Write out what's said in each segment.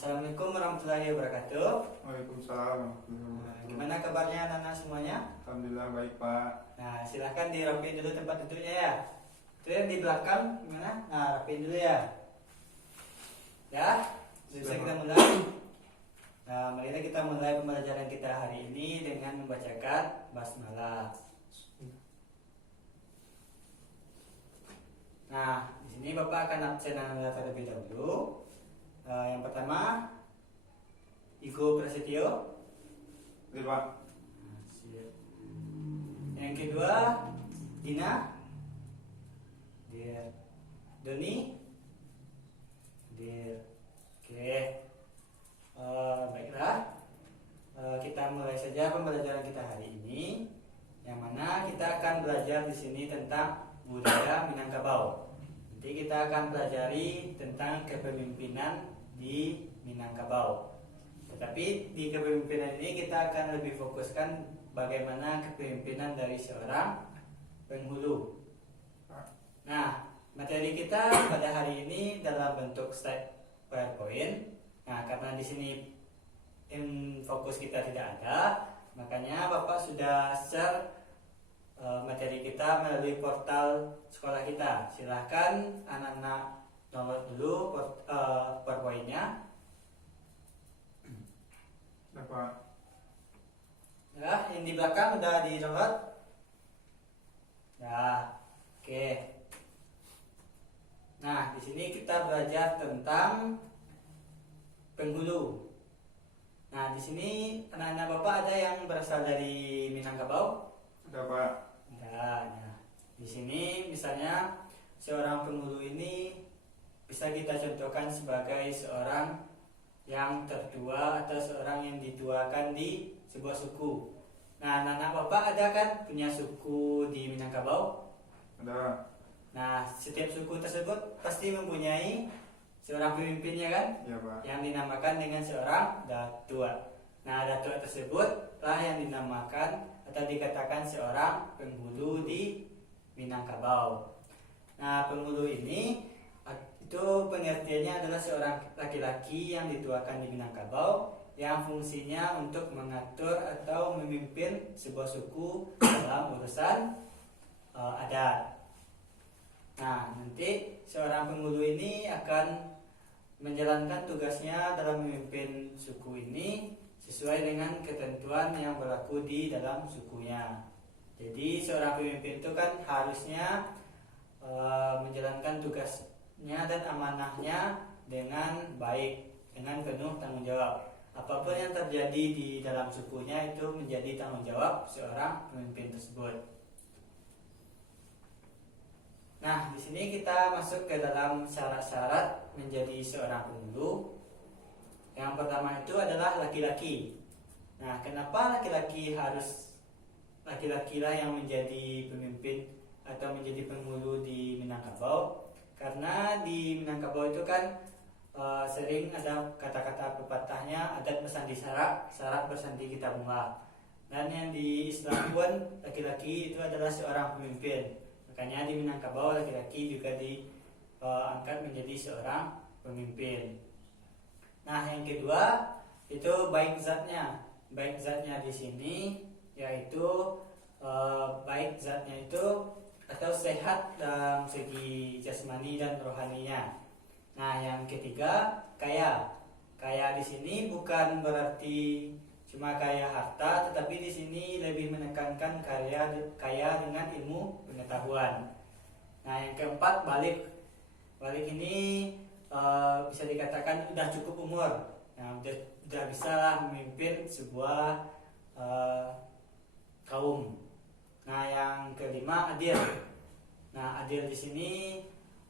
Assalamualaikum warahmatullahi wabarakatuh. Waalaikumsalam warahmatullahi wabarakatuh. Gimana kabarnya anak-anak semuanya? Alhamdulillah baik Pak. Nah, silahkan dirapiin dulu tempat duduknya ya. Itu yang di belakang gimana? Nah, rapiin dulu ya. Ya, bisa kita mulai. Nah, marilah kita mulai pembelajaran kita hari ini dengan membacakan basmalah. Nah, di sini Bapak akan absen anda terlebih dahulu. Yang pertama, Igo Prasetyo. Oke Pak. Yang kedua, Dina. Dir. Doni. Dir. Oke. Baiklah. Kita mulai saja pembelajaran kita hari ini, yang mana kita akan belajar di sini tentang budaya Minangkabau. Nanti kita akan pelajari tentang kepemimpinan di Minangkabau. Tetapi di kepemimpinan ini kita akan lebih fokuskan bagaimana kepemimpinan dari seorang penghulu. Nah, materi kita pada hari ini dalam bentuk slide PowerPoint. Nah, karena di sini fokus kita tidak ada, makanya Bapak sudah share materi kita melalui portal sekolah kita. Silahkan anak-anak download dulu PowerPoint-nya. Pak. Ya, yang di belakang udah di download. Ya, oke. Nah, di sini kita belajar tentang penghulu. Nah, di sini anak-anak Bapak ada yang berasal dari Minangkabau? Ada Pak. Nah, di sini misalnya seorang penghulu ini bisa kita contohkan sebagai seorang yang tertua atau seorang yang dituakan di sebuah suku. Nah, anak-anak Bapak ada kan punya suku di Minangkabau? Ada. Nah, setiap suku tersebut pasti mempunyai seorang pemimpinnya kan? Iya Pak. Yang dinamakan dengan seorang datua. Nah, datua tersebut lah yang dinamakan atau dikatakan seorang penghulu di Minangkabau. Nah, penghulu ini itu pengertiannya adalah seorang laki-laki yang dituakan di Minangkabau yang fungsinya untuk mengatur atau memimpin sebuah suku dalam urusan adat. Nah, nanti seorang penghulu ini akan menjalankan tugasnya dalam memimpin suku ini sesuai dengan ketentuan yang berlaku di dalam sukunya. Jadi seorang pemimpin itu kan harusnya menjalankan tugasnya dan amanahnya dengan baik, dengan penuh tanggung jawab. Apapun yang terjadi di dalam sukunya itu menjadi tanggung jawab seorang pemimpin tersebut. Nah, di sini kita masuk ke dalam syarat-syarat menjadi seorang penghulu. Yang pertama itu adalah laki-laki. Nah, kenapa laki-laki lah yang menjadi pemimpin atau menjadi penghulu di Minangkabau? Karena di Minangkabau itu kan sering ada kata-kata pepatahnya adat bersandi syarat bersandi kita bunga. Dan yang di Islam pun laki-laki itu adalah seorang pemimpin. Makanya di Minangkabau laki-laki juga diangkat menjadi seorang pemimpin. Nah, yang kedua itu baik zatnya. Baik zatnya di sini yaitu baik zatnya itu atau sehat dalam segi jasmani dan rohaninya. Nah, yang ketiga kaya. Kaya di sini bukan berarti cuma kaya harta, tetapi di sini lebih menekankan kaya dengan ilmu pengetahuan. Nah, yang keempat balik. Balik ini bisa dikatakan sudah cukup umur. Nah, sudah bisa lah memimpin sebuah kaum. Nah, yang kelima adil. Nah, adil di sini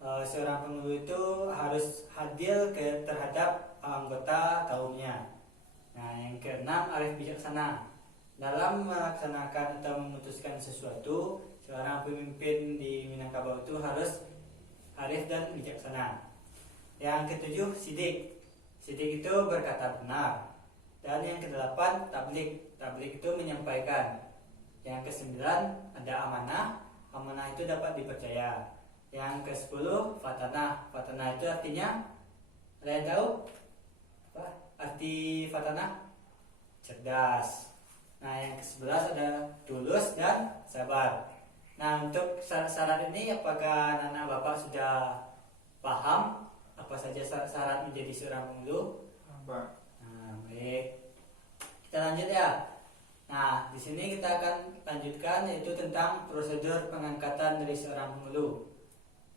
seorang penghulu itu harus adil terhadap anggota kaumnya. Nah, yang keenam arif bijaksana. Dalam melaksanakan atau memutuskan sesuatu, seorang pemimpin di Minangkabau itu harus arif dan bijaksana. Yang ketujuh sidik. Sidik itu berkata benar. Dan yang kedelapan tablik. Tablik itu menyampaikan. Yang kesembilan ada amanah. Amanah itu dapat dipercaya. Yang ke-10 fatanah. Fatanah itu artinya ada yang tahu? Apa? arti Fatana? Cerdas. Nah, yang ke-11 ada tulus dan sabar. Nah, untuk syarat-syarat ini apakah anak bapak sudah paham apa saja syarat menjadi seorang pemulu? Pak. Nah, baik. Kita lanjut ya. Nah, di sini kita akan lanjutkan yaitu tentang prosedur pengangkatan dari seorang pemulu.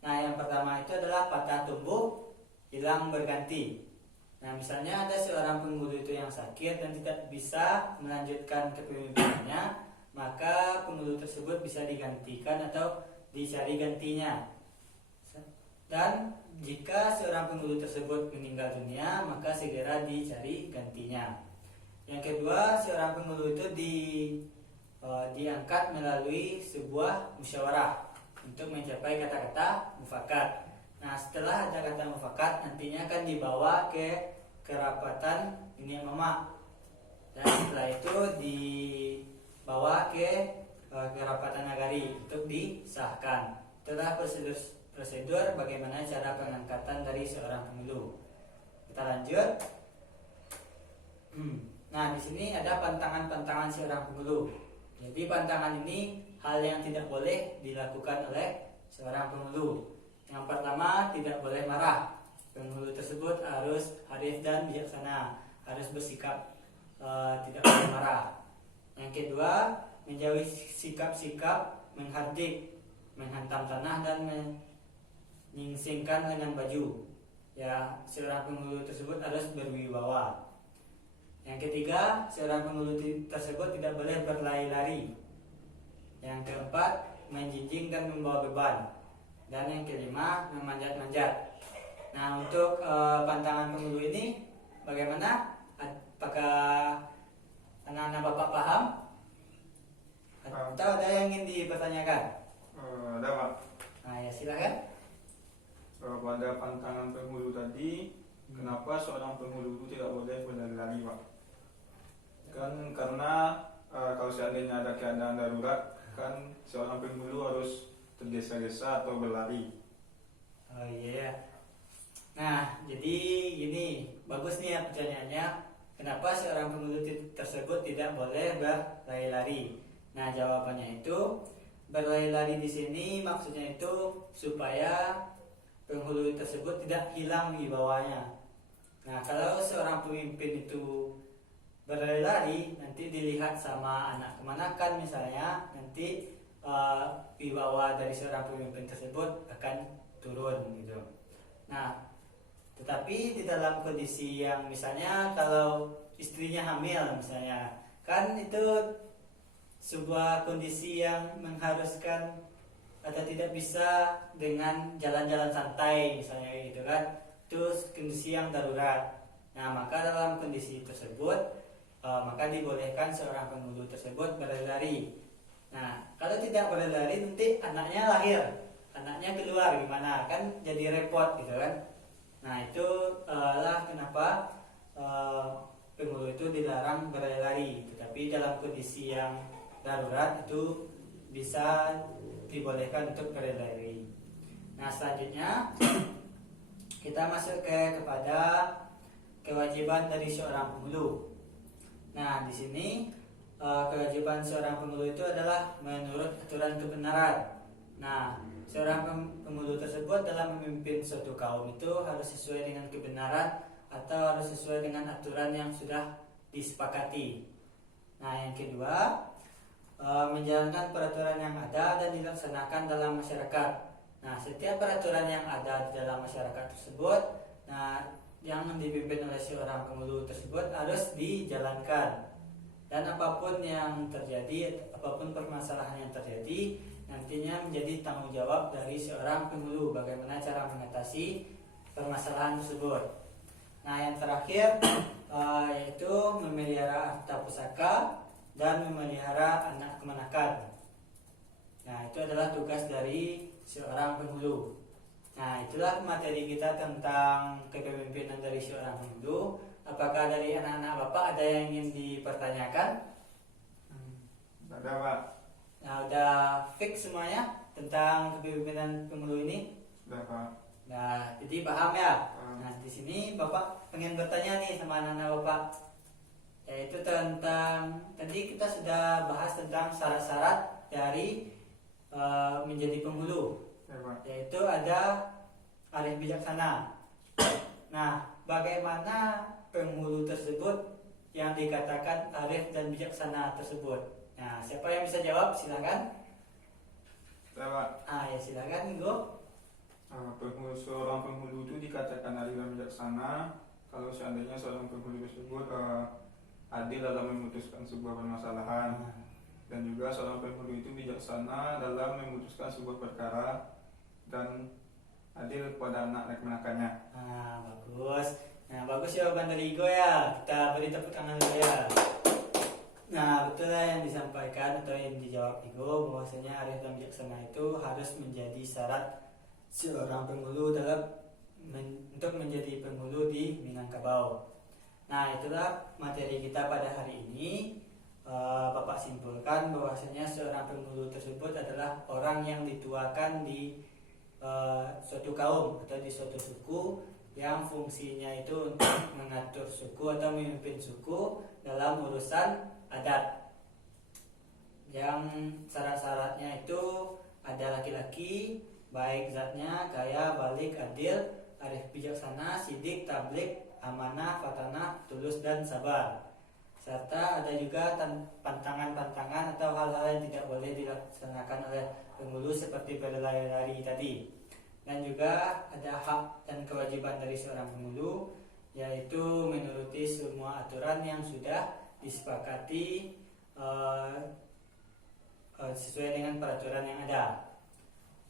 Nah, yang pertama itu adalah patah tumbuh, hilang berganti. Nah, misalnya ada seorang pemulu itu yang sakit dan tidak bisa melanjutkan kepemimpinannya, maka pemulu tersebut bisa digantikan atau dicari gantinya. Dan jika seorang pemulu tersebut meninggal dunia, maka segera dicari gantinya. Yang kedua, seorang pemulu itu diangkat melalui sebuah musyawarah untuk mencapai kata-kata mufakat. Nah, setelah ada kata mufakat, nantinya akan dibawa ke kerapatan nenek mama. Dan setelah itu dibawa ke kerapatan nagari untuk disahkan. Itulah prosedur bagaimana cara pengangkatan dari seorang pemulu. Kita lanjut. Nah, di sini ada pantangan-pantangan seorang pemulu. Jadi pantangan ini hal yang tidak boleh dilakukan oleh seorang pemulu. Yang pertama, tidak boleh marah. Pemulu tersebut harus arif dan bijaksana, harus bersikap tidak boleh marah. Yang kedua, menjauhi sikap-sikap menghardik, menghantam tanah dan menyingsingkan lengan baju. Ya, seorang pemulu tersebut harus berwibawa. Yang ketiga, seorang pemulu tersebut tidak boleh berlari-lari. Yang keempat, menjinjing dan membawa beban. Dan yang kelima, memanjat-manjat. Nah, untuk pantangan pemulu ini bagaimana? Apakah anak-anak bapak paham? Atau ada yang ingin dipertanyakan? Ada Pak. Nah, ya silakan. Pada pantangan penghulu tadi, kenapa seorang penghulu itu tidak boleh berlari-lari Pak? Kan karena kalau seandainya ada keadaan darurat, kan seorang penghulu harus tergesa-gesa atau berlari. Oh iya. Nah, jadi ini bagus nih ya pertanyaannya. Kenapa seorang penghulu tersebut tidak boleh berlari-lari? Nah, jawabannya itu berlari-lari di sini maksudnya itu supaya penghulu tersebut tidak hilang wibawanya. Nah, kalau seorang pemimpin itu berlari-lari, nanti dilihat sama anak kemanakan misalnya, nanti wibawa dari seorang pemimpin tersebut akan turun gitu. Nah, tetapi di dalam kondisi yang misalnya kalau istrinya hamil misalnya, kan itu sebuah kondisi yang mengharuskan atau tidak bisa dengan jalan-jalan santai misalnya gitu kan, itu kondisi yang darurat. Nah, maka dalam kondisi tersebut maka dibolehkan seorang penghulu tersebut berlari. Nah, kalau tidak berlari nanti anaknya lahir, anaknya keluar gimana, kan jadi repot gitu kan. Nah, itu lah kenapa penghulu itu dilarang berlari. Tetapi dalam kondisi yang darurat itu bisa dibolehkan untuk berlari. Nah, selanjutnya kita masuk kepada kewajiban dari seorang penghulu. Nah, di sini kewajiban seorang penghulu itu adalah menurut aturan kebenaran. Nah, seorang penghulu tersebut dalam memimpin suatu kaum itu harus sesuai dengan kebenaran atau harus sesuai dengan aturan yang sudah disepakati. Nah, yang kedua, menjalankan peraturan yang ada dan dilaksanakan dalam masyarakat. Nah, setiap peraturan yang ada di dalam masyarakat tersebut, nah, yang dipimpin oleh seorang penghulu tersebut harus dijalankan. Dan apapun yang terjadi, apapun permasalahan yang terjadi, nantinya menjadi tanggung jawab dari seorang penghulu bagaimana cara mengatasi permasalahan tersebut. Nah, yang terakhir yaitu memelihara harta pusaka dan memelihara anak kemanakan. Nah, itu adalah tugas dari seorang penghulu. Nah, itulah materi kita tentang kepemimpinan dari seorang penghulu. Apakah dari anak-anak bapak ada yang ingin dipertanyakan? Ada Pak. Nah, udah fix semuanya tentang kepemimpinan penghulu ini? Ada Pak. Nah, jadi paham ya? Nah, di di sini Bapak pengen bertanya nih sama anak-anak Bapak, yaitu tentang tadi kita sudah bahas tentang syarat-syarat dari menjadi penghulu, Ya, Pak. yaitu ada arif bijaksana. Nah, bagaimana penghulu tersebut yang dikatakan arif dan bijaksana tersebut? Nah, siapa yang bisa jawab? Silakan. Ya, Pak. Ya silakan, Go. Seorang penghulu itu dikatakan adil dan bijaksana kalau seandainya seorang penghulu tersebut adil dalam memutuskan sebuah permasalahan, dan juga seorang penghulu itu bijaksana dalam memutuskan sebuah perkara dan adil kepada anak dan keponakannya. Bagus. Nah, bagus jawaban dari Igo ya. Kita beri tepuk tangan dulu ya. Nah, betul lah yang disampaikan atau yang dijawab Igo, bahwasanya arif dan bijaksana itu harus menjadi syarat seorang penghulu dalam untuk menjadi penghulu di Minangkabau. Nah, itulah materi kita pada hari ini. Bapak simpulkan bahwasanya seorang penghulu tersebut adalah orang yang dituakan di suatu kaum atau di suatu suku, yang fungsinya itu untuk mengatur suku atau memimpin suku dalam urusan adat. Yang syarat-syaratnya itu ada laki-laki, baik zatnya, kaya, balik, adil, arif bijaksana, sidik, tablik, amanah, fatanah, tulus, dan sabar. Serta ada juga pantangan-pantangan atau hal-hal yang tidak boleh dilaksanakan oleh penghulu seperti berlari-lari tadi. Dan juga ada hak dan kewajiban dari seorang penghulu, yaitu menuruti semua aturan yang sudah disepakati sesuai dengan peraturan yang ada.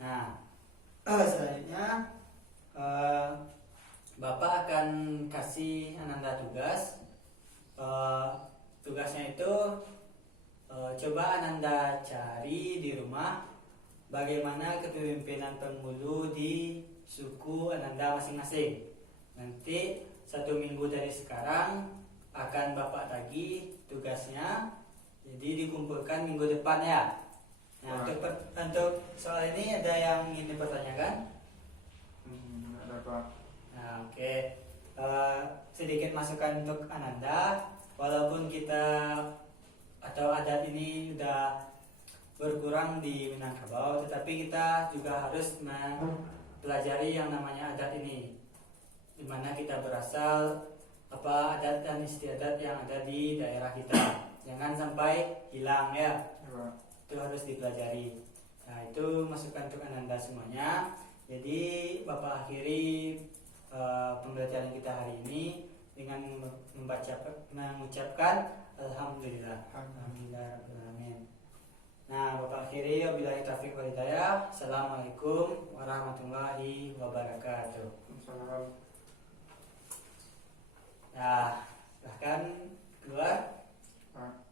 Nah, selanjutnya Bapak akan kasih Ananda tugas. Tugasnya itu coba Ananda cari di rumah bagaimana kepemimpinan penghulu di suku Ananda masing-masing. Nanti 1 minggu dari sekarang akan Bapak tagih tugasnya, jadi dikumpulkan minggu depan ya. Nah, untuk soal ini ada yang ingin dipertanyakan? Ada, Pak. Nah, oke. Sedikit masukan untuk Ananda, walaupun kita atau adat ini sudah berkurang di Minangkabau, tetapi kita juga harus mempelajari yang namanya adat ini, di mana kita berasal, apa adat dan istiadat yang ada di daerah kita. Jangan sampai hilang ya. Itu harus dipelajari. Nah, itu masukan untuk Ananda semuanya. Jadi Bapak akhiri pembelajaran kita hari ini dengan mengucapkan alhamdulillah. Alhamdulillah. Nah, Bapak akhiri wabillahi taufiq wal hidayah. Assalamualaikum warahmatullahi wabarakatuh. Waalaikumsalam. Nah, silahkan keluar. Pak.